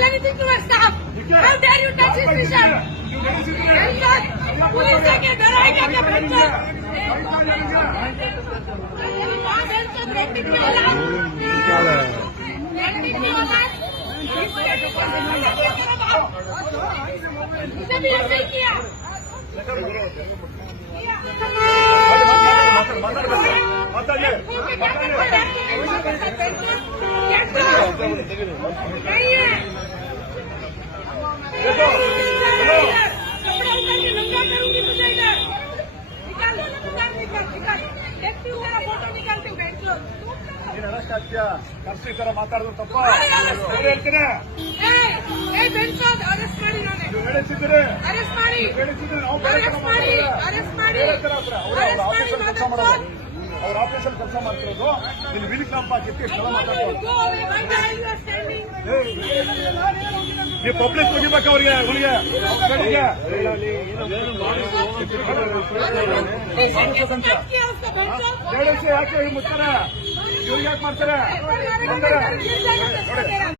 call anything to our staff. How dare you touch his vision? Police है कि डराएगा क्या बच्चा? रेंटिंग में वाला इसने भी ऐसे ही किया। नहीं है कपड़ा उतार के नंगा करूंगी तुझे इधर निकाल निकाल देखती हूँ मेरा फोटो निकालती हूँ बैंक लो ಅರೆಸ್ಟ್ ಆಗ್ತೀಯಾ ಕರ್ಸಿ ತರ ಮಾತಾಡೋದು ತಪ್ಪ ಹೇಳ್ತೀನಿ ಅರೆಸ್ಟ್ ಮಾಡಿ ನಾನೇ ಹೇಳಿಸಿದ್ರೆ ಅರೆಸ್ಟ್ ಮಾಡಿ ಅವ್ರ ಆಫೀಸಲ್ಲಿ ಕೆಲಸ ಮಾಡ್ತಿರೋದು ನೀನು ವೀಲಿಕ್ ನಾಪ್ ಹಾಕಿತ್ತು ಇಷ್ಟೆಲ್ಲ ಮಾತಾಡ್ತಾರೆ ನೀವು ಪಬ್ಲಿಕ್ ಮುಗಿಬೇಕು ಅವ್ರಿಗೆ ಹೇಳಿಸಿ ಯಾಕೆ ಮುಚ್ತಾರೆ ಇವ್ರಿಗೆ ಯಾಕೆ ಮಾಡ್ತಾರೆ